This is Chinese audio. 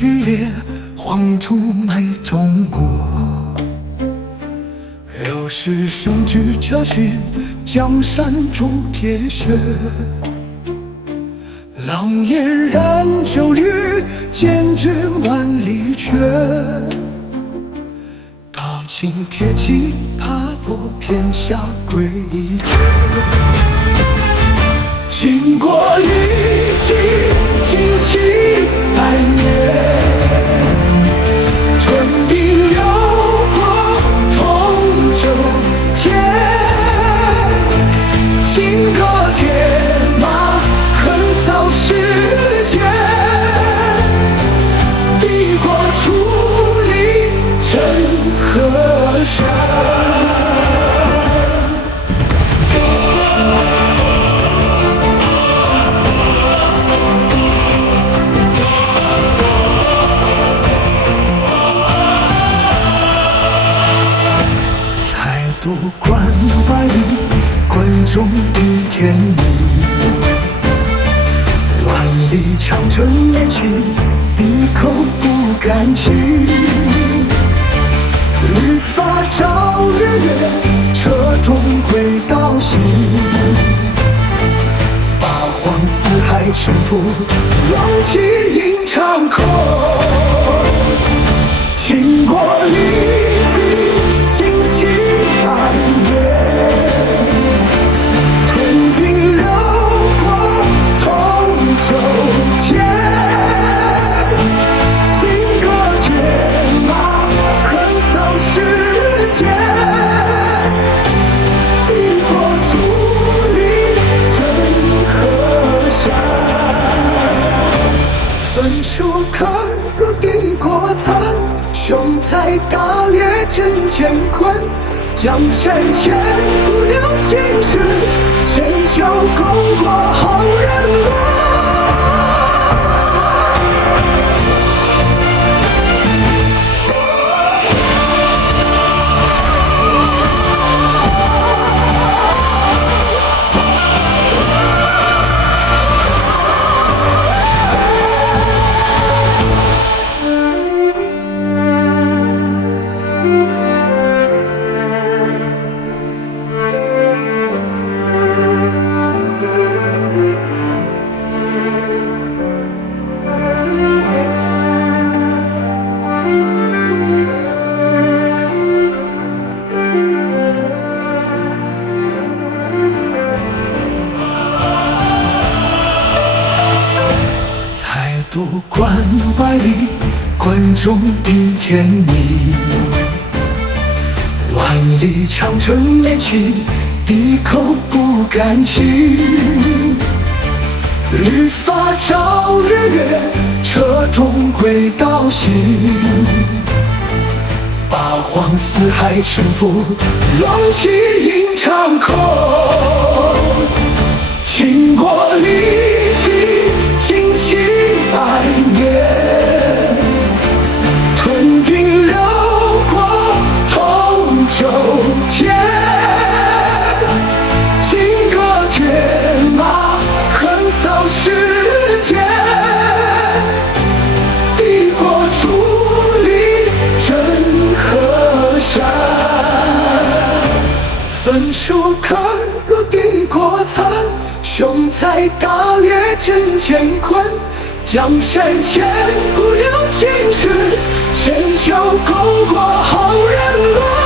欲裂，黄土埋中国。刘氏生居哲学，江山铸铁血。狼烟染九律，剑指万里绝。刀青铁骑，踏破天下归一绝。经过历经旌旗百年，屯兵六国，同州天。金戈铁马，横扫世界。帝国矗立镇河山。度关百里，关中地天意。万里长城连起，敌寇不敢侵。律法照日月，车同轨道行。八荒四海沉浮，浪起迎长空。经过历经旌旗百年，屯兵六国，同州天。金戈铁马，横扫世界。帝国矗立镇河山。焚书刻入帝国残，雄才大略真乾坤。江山千古留青史，千秋功过后人论。度关百里，关中地天意。万里长城连起，敌寇不敢侵。律法照日月，车同轨道行。八荒四海沉浮，浪起迎长空。经过历经旌旗百年，屯兵六国，同州天。金戈铁马，横扫世界。帝国矗立镇河山。焚书刻入帝国残，雄才大略真乾坤。江山千古留青史，千秋功过后人论。